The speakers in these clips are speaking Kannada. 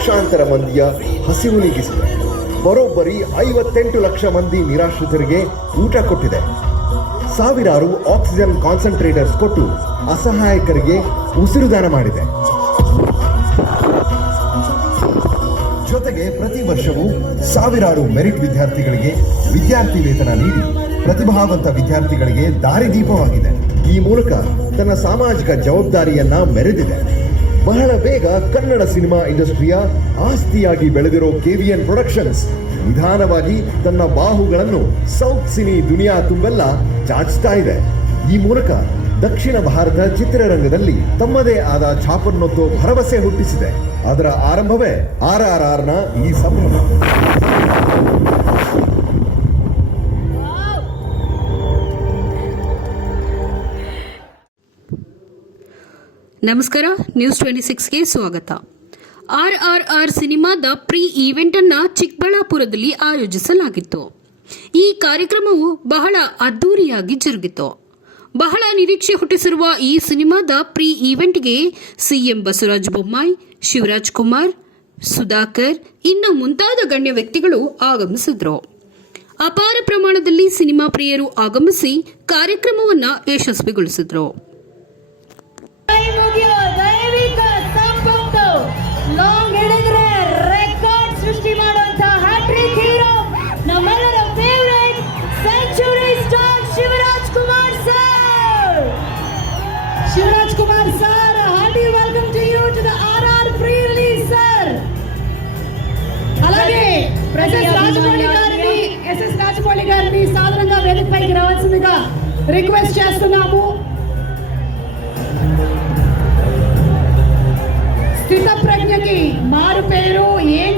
ಲಕ್ಷಾಂತರ ಮಂದಿಯ ಹಸಿವು ನೀಗಿಸಿದೆ. ಬರೋಬ್ಬರಿ ಐವತ್ತೆಂಟು ಲಕ್ಷ ಮಂದಿ ನಿರಾಶ್ರಿತರಿಗೆ ಊಟ ಕೊಟ್ಟಿದೆ. ಸಾವಿರಾರು ಆಕ್ಸಿಜನ್ ಕಾನ್ಸಂಟ್ರೇಟರ್ಸ್ ಕೊಟ್ಟು ಅಸಹಾಯಕರಿಗೆ ಉಸಿರುದಾನ ಮಾಡಿದೆ. ಜೊತೆಗೆ ಪ್ರತಿ ವರ್ಷವೂ ಸಾವಿರಾರು ಮೆರಿಟ್ ವಿದ್ಯಾರ್ಥಿಗಳಿಗೆ ವಿದ್ಯಾರ್ಥಿ ವೇತನ ನೀಡಿ ಪ್ರತಿಭಾವಂತ ವಿದ್ಯಾರ್ಥಿಗಳಿಗೆ ದಾರಿದೀಪವಾಗಿದೆ ಈ ಮೂಲಕ ತನ್ನ ಸಾಮಾಜಿಕ ಜವಾಬ್ದಾರಿಯನ್ನ ಮೆರೆದಿದೆ. ಬಹಳ ಬೇಗ ಕನ್ನಡ ಸಿನಿಮಾ ಇಂಡಸ್ಟ್ರಿಯ ಆಸ್ತಿಯಾಗಿ ಬೆಳೆದಿರೋ ಕೆವಿಎನ್ ಪ್ರೊಡಕ್ಷನ್ಸ್. ನಿಧಾನವಾಗಿ ತನ್ನ ಬಾಹುಗಳನ್ನು ಸೌತ್ ಸಿನಿ ದುನಿಯಾ ತುಂಬೆಲ್ಲ ಚಾಚ್ತಾ ಇದೆ. ಈ ಮೂಲಕ ದಕ್ಷಿಣ ಭಾರತ ಚಿತ್ರರಂಗದಲ್ಲಿ ತಮ್ಮದೇ ಆದ ಛಾಪನ್ನೊತ್ತು ಭರವಸೆ ಹುಟ್ಟಿಸಿದೆ. ಅದರ ಆರಂಭವೇ ಆರ್ ಆರ್ ಆರ್ನ ಈ ಸಂಭ್ರಮ ನಮಸ್ಕಾರ ನ್ಯೂಸ್ ಟ್ವೆಂಟಿ ಸಿಕ್ಸ್ಗೆ ಸ್ವಾಗತ. ಆರ್ ಆರ್ ಆರ್ ಸಿನಿಮಾದ ಪ್ರೀ ಈವೆಂಟ್ ಅನ್ನ ಚಿಕ್ಕಬಳ್ಳಾಪುರದಲ್ಲಿ ಆಯೋಜಿಸಲಾಗಿತ್ತು. ಈ ಕಾರ್ಯಕ್ರಮವು ಬಹಳ ಅದ್ದೂರಿಯಾಗಿ ಜರುಗಿತು. ಬಹಳ ನಿರೀಕ್ಷೆ ಹುಟ್ಟಿಸಿರುವ ಈ ಸಿನಿಮಾದ ಪ್ರೀ ಈವೆಂಟ್ಗೆ ಸಿಎಂ ಬಸವರಾಜ ಬೊಮ್ಮಾಯಿ, ಶಿವರಾಜ್ ಕುಮಾರ್, ಸುಧಾಕರ್, ಇನ್ನು ಮುಂತಾದ ಗಣ್ಯ ವ್ಯಕ್ತಿಗಳು ಆಗಮಿಸಿದ್ರು. ಅಪಾರ ಪ್ರಮಾಣದಲ್ಲಿ ಸಿನಿಮಾ ಪ್ರಿಯರು ಆಗಮಿಸಿ ಕಾರ್ಯಕ್ರಮವನ್ನು ಯಶಸ್ವಿಗೊಳಿಸಿದ್ರು. రాజమౌళి గారిని ఎస్ఎస్ రాజమౌళి గారిని సాధారణంగా వేదికపైకి రావాల్సిందిగా రిక్వెస్ట్ చేస్తున్నాము. మారు పేరు ఏం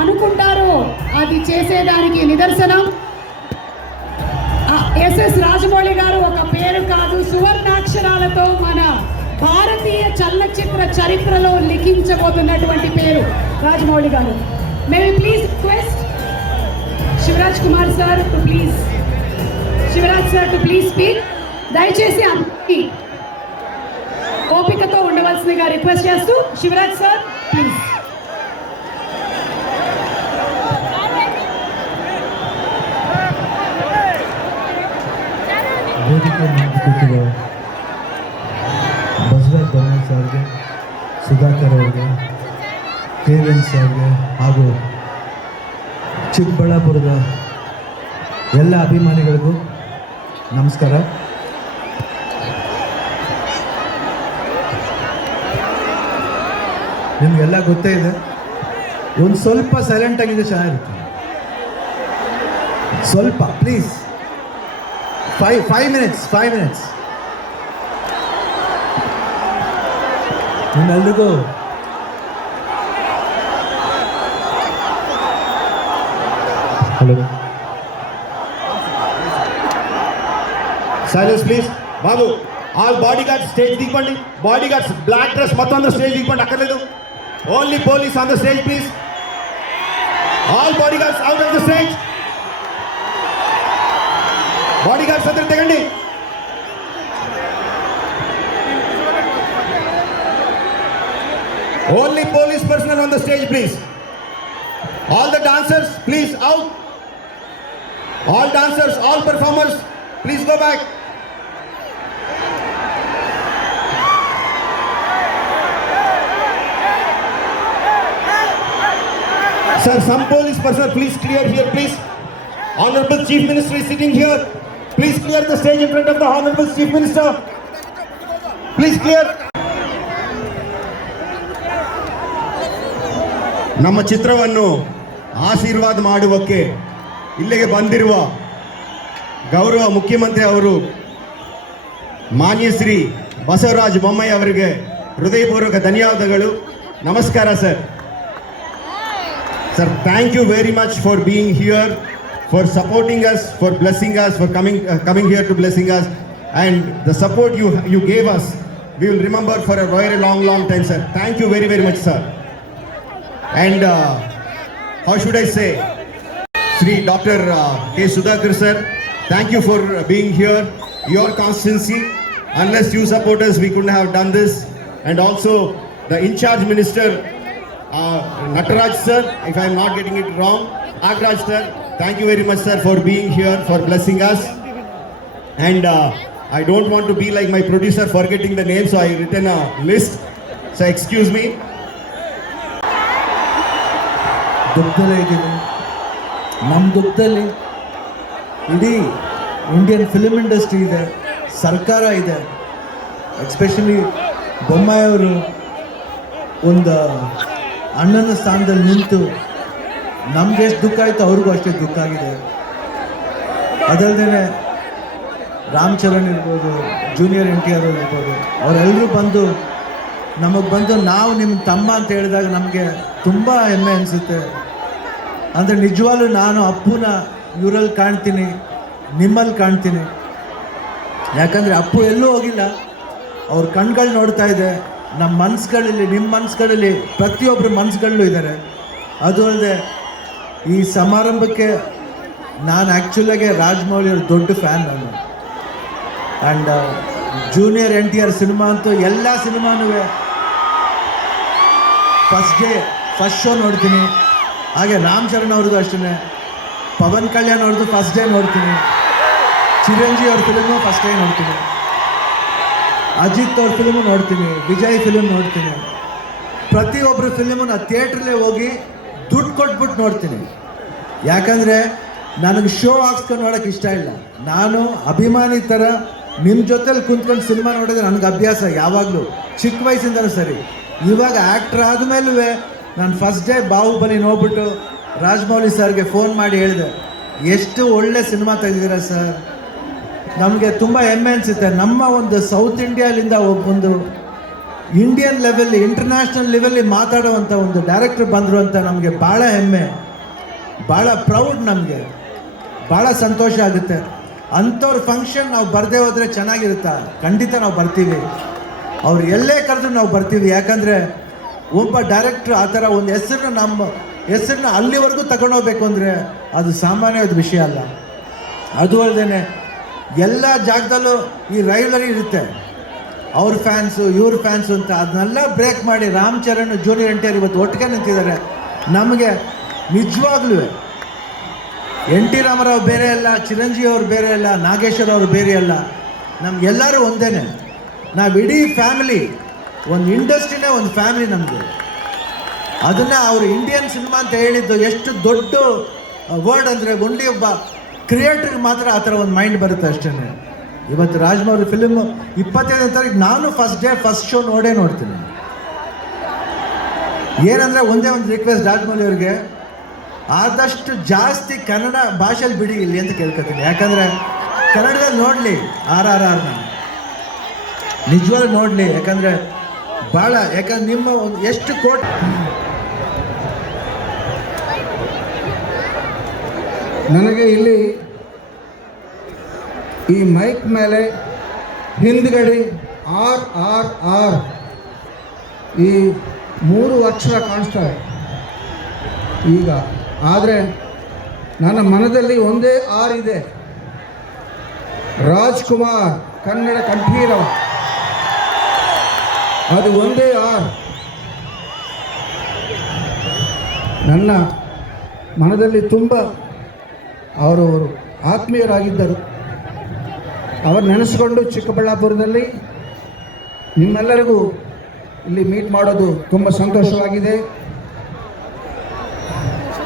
అనుకుంటారో అది చేసేదానికి నిదర్శనం. ఎస్ఎస్ రాజమౌళి గారు ఒక పేరు కాదు సువర్ణాక్షరాలతో మన భారతీయ చలనచిత్ర చరిత్రలో లిఖించబోతున్నటువంటి పేరు Rajamouli garu. May please request Shivaraj Kumar sir to please Shivaraj sir to please speak దయచేసి అందరికీ ఓపికతో ఉండవలసిందిగా రిక్వెస్ట్ చేస్తూ శివరాజ్ సార్ ప్లీజ్ ಸುಧಾಕರ್ ಅವ್ರಿಗೆ ಪೇರೆಂಟ್ಸ್ ಸರ್ಗೆ ಹಾಗೂ ಚಿಕ್ಕಬಳ್ಳಾಪುರದ ಎಲ್ಲ ಅಭಿಮಾನಿಗಳಿಗೂ ನಮಸ್ಕಾರ. ನಿಮಗೆಲ್ಲ ಗೊತ್ತೇ ಇದೆ, ಒಂದು ಸ್ವಲ್ಪ ಸೈಲೆಂಟ್ ಆಗಿದೆ, ಚೆನ್ನಾಗಿರುತ್ತೆ. ಸ್ವಲ್ಪ please five five minutes five minutes నిన్ను హలో సైలెన్స్ ప్లీజ్ బాబు ఆల్ బాడీ గార్డ్స్ స్టేజ్ దిగిపోండి బాడీ గార్డ్స్ బ్లాక్ డ్రెస్ మొత్తం అందరూ స్టేజ్ దిగిపోండి అక్కర్లేదు. Only police on the stage please all bodyguards out of the stage bodyguards అందరూ తెగండి Only police personnel on the stage, please. All the dancers, please out. All dancers, all performers, please go back. Sir, some police personnel, please clear here, please. Honorable Chief Minister is sitting here. Please clear the stage in front of the Honorable Chief Minister. Please clear. ನಮ್ಮ ಚಿತ್ರವನ್ನು ಆಶೀರ್ವಾದ ಮಾಡುವಕ್ಕೆ ಇಲ್ಲಿಗೆ ಬಂದಿರುವ ಗೌರವ ಮುಖ್ಯಮಂತ್ರಿ ಅವರು ಮಾನ್ಯ ಶ್ರೀ ಬಸವರಾಜ ಬೊಮ್ಮಯ್ಯ ಅವರಿಗೆ ಹೃದಯಪೂರ್ವಕ ಧನ್ಯವಾದಗಳು. ನಮಸ್ಕಾರ, sir. Sir thank you very much for being here for supporting us for blessing us for coming coming here to blessing us and the support you you gave us we will remember for a very long long time sir thank you very very much sir And uh, how should I say, Sri Dr. Uh, K. Sudhakar, sir, thank you for being here. Your constancy, unless you support us, we couldn't have done this. And also the in charge minister uh, Nataraj sir, if I am not getting it wrong, Agraj sir, thank you very much sir for being here, for blessing us. And uh, I don't want to be like my producer forgetting the name, so I written a list. So excuse me. ದುಃಖದಲ್ಲೇ ಇದ್ದೀವಿ ನಮ್ಮ ದುಃಖದಲ್ಲಿ ಇಡೀ ಇಂಡಿಯನ್ ಫಿಲ್ಮ್ ಇಂಡಸ್ಟ್ರಿ ಇದೆ, ಸರ್ಕಾರ ಇದೆ. ಎಸ್ಪೆಷಲಿ ಬೊಮ್ಮಾಯಿಯವರು ಒಂದು ಅಣ್ಣನ ಸ್ಥಾನದಲ್ಲಿ ನಿಂತು ನಮ್ಗೆ ಎಷ್ಟು ದುಃಖ ಆಯಿತು ಅವ್ರಿಗೂ ಅಷ್ಟೇ ದುಃಖ ಆಗಿದೆ. ಅದಲ್ಲದೆ ರಾಮ್ ಚರಣ್ ಇರ್ಬೋದು ಜೂನಿಯರ್ ಎನ್ ಟಿ ಆರ್ ಇರ್ಬೋದು ಅವರೆಲ್ಲರೂ ಬಂದು ನಮಗೆ ಬಂದು ನಾವು ನಿಮ್ಮ ತಮ್ಮ ಅಂತ ಹೇಳಿದಾಗ ನಮಗೆ ತುಂಬ ಹೆಮ್ಮೆ ಅನಿಸುತ್ತೆ. ಅಂದರೆ ನಿಜವಾಗ್ಲೂ ನಾನು ಅಪ್ಪುನ ಇವರಲ್ಲಿ ಕಾಣ್ತೀನಿ, ನಿಮ್ಮಲ್ಲಿ ಕಾಣ್ತೀನಿ. ಯಾಕಂದರೆ ಅಪ್ಪು ಎಲ್ಲೂ ಹೋಗಿಲ್ಲ. ಅವ್ರ ಕಣ್ಗಳು ನೋಡ್ತಾ ಇದೆ. ನಮ್ಮ ಮನ್ಸುಗಳಲ್ಲಿ ನಿಮ್ಮ ಮನ್ಸುಗಳಲ್ಲಿ ಪ್ರತಿಯೊಬ್ಬರ ಮನ್ಸುಗಳಲ್ಲೂ ಇದ್ದಾರೆ ಅದು ಅಲ್ಲದೆ ಈ ಸಮಾರಂಭಕ್ಕೆ ನಾನು ಆ್ಯಕ್ಚುಲಾಗೆ ರಾಜಮೌಳಿ ಅವ್ರ ದೊಡ್ಡ ಫ್ಯಾನ್ ನಾನು. And junior N T R cinema ಅಂತೂ ಎಲ್ಲ ಸಿನಿಮಾನೂ ಫಸ್ಟ್ ಡೇ ಫಸ್ಟ್ ಶೋ ನೋಡ್ತೀನಿ. ಹಾಗೆ ರಾಮ್ ಚರಣ್ ಅವ್ರದ್ದು ಅಷ್ಟೇ ಪವನ್ ಕಲ್ಯಾಣ್ ಅವ್ರದ್ದು ಫಸ್ಟ್ ಡೇ ನೋಡ್ತೀನಿ. ಚಿರಂಜೀವಿ ಅವ್ರ ಫಿಲ್ಮು ಫಸ್ಟ್ ಡೇ ನೋಡ್ತೀನಿ. ಅಜಿತ್ ಅವ್ರ ಫಿಲ್ಮು ನೋಡ್ತೀನಿ. ವಿಜಯ್ ಫಿಲ್ಮ್ ನೋಡ್ತೀನಿ. ಪ್ರತಿಯೊಬ್ಬರ ಫಿಲ್ಮು ನಾನು ಥಿಯೇಟ್ರಲ್ಲೇ ಹೋಗಿ ದುಡ್ಡು ಕೊಟ್ಬಿಟ್ಟು ನೋಡ್ತೀನಿ. ಯಾಕಂದರೆ ನನಗೆ ಶೋ ಹಾಕ್ಸ್ಕೊಂಡು ನೋಡೋಕೆ ಇಷ್ಟ ಇಲ್ಲ. ನಾನು ಅಭಿಮಾನಿ ಥರ ನಿಮ್ಮ ಜೊತೆಲಿ ಕುಂತ್ಕೊಂಡು ಸಿನಿಮಾ ನೋಡಿದ್ರೆ ನನಗೆ ಅಭ್ಯಾಸ ಯಾವಾಗಲೂ ಚಿಕ್ಕ ವಯಸ್ಸಿಂದನೂ ಸರಿ. ಇವಾಗ ಆ್ಯಕ್ಟ್ರ್ ಆದಮೇಲೂ ನಾನು ಫಸ್ಟ್ ಡೇ ಬಾಹುಬಲಿ ನೋಡ್ಬಿಟ್ಟು ರಾಜಮೌಳಿ ಸರ್ಗೆ ಫೋನ್ ಮಾಡಿ ಹೇಳಿದೆ, ಎಷ್ಟು ಒಳ್ಳೆ ಸಿನಿಮಾ ತೆಗೆದಿರ ಸರ್ ನಮಗೆ ತುಂಬ ಹೆಮ್ಮೆ ಅನಿಸುತ್ತೆ. ನಮ್ಮ ಒಂದು ಸೌತ್ ಇಂಡಿಯಾಲಿಂದ ಒಂದು ಇಂಡಿಯನ್ ಲೆವೆಲ್ಲಿ ಇಂಟರ್ನ್ಯಾಷನಲ್ ಲೆವೆಲ್ಲಿ ಮಾತಾಡುವಂಥ ಒಂದು ಡೈರೆಕ್ಟರ್ ಬಂದರು ಅಂತ ನಮಗೆ ಭಾಳ ಹೆಮ್ಮೆ. ಭಾಳ ಪ್ರೌಡ್ ನಮಗೆ. ಭಾಳ ಸಂತೋಷ ಆಗುತ್ತೆ. ಅಂಥವ್ರ ಫಂಕ್ಷನ್ ನಾವು ಬರದೇ ಹೋದರೆ ಚೆನ್ನಾಗಿರುತ್ತಾ? ಖಂಡಿತ ನಾವು ಬರ್ತೀವಿ. ಅವ್ರು ಎಲ್ಲೇ ಕರೆದ್ರು ನಾವು ಬರ್ತೀವಿ. ಯಾಕಂದರೆ ಒಬ್ಬ ಡೈರೆಕ್ಟ್ರ್ ಆ ಥರ ಒಂದು ಹೆಸರನ್ನ ನಮ್ಮ ಹೆಸರನ್ನ ಅಲ್ಲಿವರೆಗೂ ತಗೊಂಡೋಗ್ಬೇಕು ಅಂದರೆ ಅದು ಸಾಮಾನ್ಯವಾದ ವಿಷಯ ಅಲ್ಲ. ಅದು ಅಲ್ಲದೆ ಎಲ್ಲ ಜಾಗದಲ್ಲೂ ಈ ರೈಲರಿ ಇರುತ್ತೆ. ಅವ್ರ ಫ್ಯಾನ್ಸು ಇವ್ರ ಫ್ಯಾನ್ಸು ಅಂತ ಅದನ್ನೆಲ್ಲ ಬ್ರೇಕ್ ಮಾಡಿ Ram Charan, junior N T R ಇವತ್ತು ಒಟ್ಟಿಗೆ ನಿಂತಿದ್ದಾರೆ. ನಮಗೆ ನಿಜವಾಗ್ಲೂ ಎನ್ ಟಿ ರಾಮರಾವ್ ಬೇರೆ ಅಲ್ಲ, ಚಿರಂಜೀವಿ ಅವ್ರು ಬೇರೆ ಅಲ್ಲ, ನಾಗೇಶ್ವರ ಅವರು ಬೇರೆ ಅಲ್ಲ. ನಮ್ಗೆಲ್ಲರೂ ಒಂದೇನೆ. ನಾವು ಇಡೀ ಫ್ಯಾಮಿಲಿ ಒಂದು ಇಂಡಸ್ಟ್ರಿನೇ ಒಂದು ಫ್ಯಾಮಿಲಿ ನಮ್ಮದು ಅದನ್ನು ಅವರು ಇಂಡಿಯನ್ ಸಿನಿಮಾ ಅಂತ ಹೇಳಿದ್ದು ಎಷ್ಟು ದೊಡ್ಡ ವರ್ಡ್ ಅಂದರೆ ಗುಂಡಿ ಒಬ್ಬ ಕ್ರಿಯೇಟ್ರಿಗೆ ಮಾತ್ರ ಆ ಥರ ಒಂದು ಮೈಂಡ್ ಬರುತ್ತೆ ಅಷ್ಟೇ ಇವತ್ತು ರಾಜ್ಮೌರಿ ಫಿಲ್ಮ್ ಇಪ್ಪತ್ತೈದನೇ ತಾರೀಕು ನಾನು ಫಸ್ಟ್ ಡೇ ಫಸ್ಟ್ ಶೋ ನೋಡೇ ನೋಡ್ತೀನಿ. ಏನಂದರೆ ಒಂದೇ ಒಂದು ರಿಕ್ವೆಸ್ಟ್ ರಾಜ್ಮೌಲಿ ಅವರಿಗೆ ಆದಷ್ಟು ಜಾಸ್ತಿ ಕನ್ನಡ ಭಾಷೆಯಲ್ಲಿ ಬಿಡಿ ಇಲ್ಲಿ ಅಂತ ಕೇಳ್ಕೊತೀನಿ. ಯಾಕಂದರೆ ಕನ್ನಡದಲ್ಲಿ ನೋಡಲಿ, ಆರ್ ಆರ್ ಆರ್ನ ನಿಜವಾಗ್ಲೂ ನೋಡಲಿ, ಯಾಕಂದರೆ ಭಾಳ ಯಾಕಂದ್ರೆ ನಿಮ್ಮ ಒಂದು ಎಷ್ಟು ಕೋಟಿ? ನನಗೆ ಇಲ್ಲಿ ಈ ಮೈಕ್ ಮೇಲೆ ಹಿಂದ್ಗಡೆ ಆರ್ ಆರ್ ಆರ್ ಈ ಮೂರು ಅಕ್ಷರ ಇದೆ. ಈಗ, ಆದರೆ ನನ್ನ ಮನದಲ್ಲಿ ಒಂದೇ ಆರ್ ಇದೆ. ರಾಜ್ಕುಮಾರ್, ಕನ್ನಡ ಕಂಠೀರವ. ಅದು ಒಂದೇ ಆರ್. ನನ್ನ ಮನದಲ್ಲಿ ತುಂಬ ಅವರು ಆತ್ಮೀಯರಾಗಿದ್ದರು. ಅವರು ನೆನೆಸ್ಕೊಂಡು ಚಿಕ್ಕಬಳ್ಳಾಪುರದಲ್ಲಿ ನಿಮ್ಮೆಲ್ಲರಿಗೂ ಇಲ್ಲಿ ಮೀಟ್ ಮಾಡೋದು ತುಂಬ ಸಂತೋಷವಾಗಿದೆ.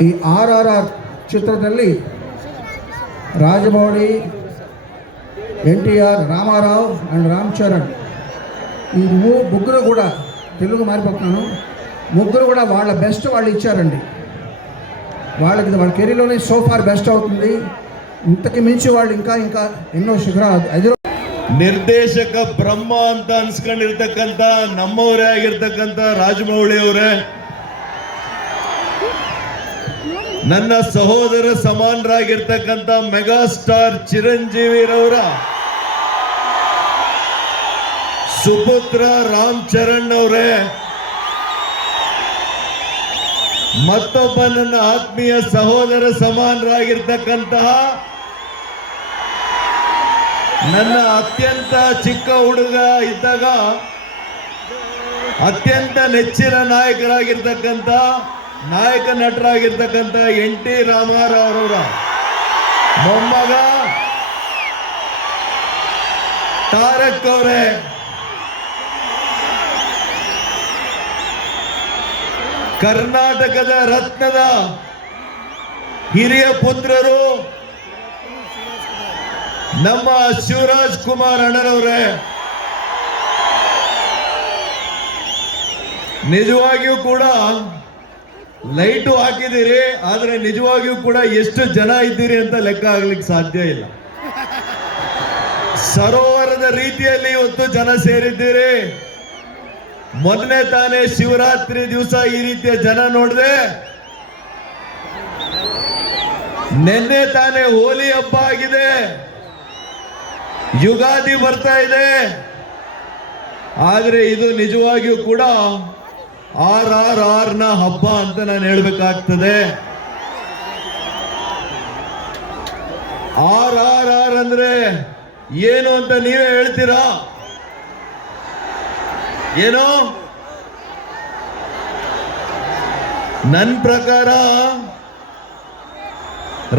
ಈ ಆರ್ ಆರ್ ಆರ್ ಚಿತ್ರದಲ್ಲಿ Rajamouli, N T R, Ramarao and Ram Charan ఈ మూ ముగ్గురు కూడా తెలుగు మారిపోతున్నాను ముగ్గురు కూడా వాళ్ళ బెస్ట్ వాళ్ళు ఇచ్చారండి వాళ్ళకి ఇది వాళ్ళ కెరీర్లోనే సో ఫార్ బెస్ట్ అవుతుంది ఇంతకి మించి వాళ్ళు ఇంకా ఇంకా ఎన్నో శిఖరాలు ఎదురు ನಿರ್ದೇಶಕ ಬ್ರಹ್ಮ ಅಂತ ಅನ್ಸ್ಕೊಂಡಿರ್ತಕ್ಕಂಥ ನಮ್ಮವರೇ ಆಗಿರ್ತಕ್ಕಂಥ ರಾಜಮೌಳಿ ಅವರೇ ನನ್ನ ಸಹೋದರ ಸಮಾನರಾಗಿರ್ತಕ್ಕಂಥ ಮೆಗಾಸ್ಟಾರ್ ಚಿರಂಜೀವಿರವರ ಸುಪುತ್ರ ರಾಮ್ ಚರಣ್ ಅವರೇ. ಮತ್ತೊಬ್ಬ ನನ್ನ ಆತ್ಮೀಯ ಸಹೋದರ ಸಮಾನರಾಗಿರ್ತಕ್ಕಂತಹ ನನ್ನ ಅತ್ಯಂತ ಚಿಕ್ಕ ಹುಡುಗ ಇದ್ದಾಗ ಅತ್ಯಂತ ನೆಚ್ಚಿನ ನಾಯಕರಾಗಿರ್ತಕ್ಕಂಥ, ನಾಯಕ ನಟರಾಗಿರ್ತಕ್ಕಂಥ ಎನ್ ಟಿ ರಾಮಾರಾವ್ ಅವರ ಮೊಮ್ಮಗ ತಾರಕ್ ಅವರೇ. ಕರ್ನಾಟಕದ ರತ್ನದ ಹಿರಿಯ ಪುತ್ರರು ನಮ್ಮ ಶಿವರಾಜ್ ಕುಮಾರ್ ಅಣ್ಣನವರೇ ನಿಜವಾಗಿಯೂ ಕೂಡ ಲೈಟು ಹಾಕಿದ್ದೀರಿ, ಆದರೆ ನಿಜವಾಗಿಯೂ ಕೂಡ ಎಷ್ಟು ಜನ ಇದ್ದೀರಿ ಅಂತ ಲೆಕ್ಕ ಆಗ್ಲಿಕ್ಕೆ ಸಾಧ್ಯ ಇಲ್ಲ. ಸರೋವರದ ರೀತಿಯಲ್ಲಿ ಇವತ್ತು ಜನ ಸೇರಿದ್ದೀರಿ. ಮೊದಲನೇ ತಾನೇ ಶಿವರಾತ್ರಿ ದಿವಸ ಈ ರೀತಿಯ ಜನ ನೋಡಿದೆ, ನಿನ್ನೆ ತಾನೇ ಹೋಲಿ ಹಬ್ಬ ಆಗಿದೆ, ಯುಗಾದಿ ಬರ್ತಾ ಇದೆ. ಆದ್ರೆ ಇದು ನಿಜವಾಗಿಯೂ ಕೂಡ ಆರ್ ಆರ್ ಆರ್ನ ಹಬ್ಬ ಅಂತ ನಾನು ಹೇಳ್ಬೇಕಾಗ್ತದೆ. ಆರ್ ಆರ್ ಆರ್ ಅಂದ್ರೆ ಏನು ಅಂತ ನೀವೇ ಹೇಳ್ತೀರಾ? ಏನು? ನನ್ನ ಪ್ರಕಾರ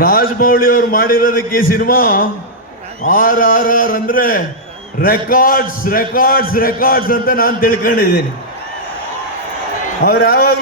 ರಾಜಮೌಳಿ ಅವ್ರು ಮಾಡಿರೋದಕ್ಕೆ ಸಿನಿಮಾ ಆರ್ ಆರ್ ಆರ್ ಅಂದ್ರೆ ರೆಕಾರ್ಡ್ಸ್ ರೆಕಾರ್ಡ್ಸ್ ರೆಕಾರ್ಡ್ಸ್ ಅಂತ ನಾನು ತಿಳ್ಕೊಂಡಿದ್ದೀನಿ. ಅವ್ರು ಯಾವಾಗ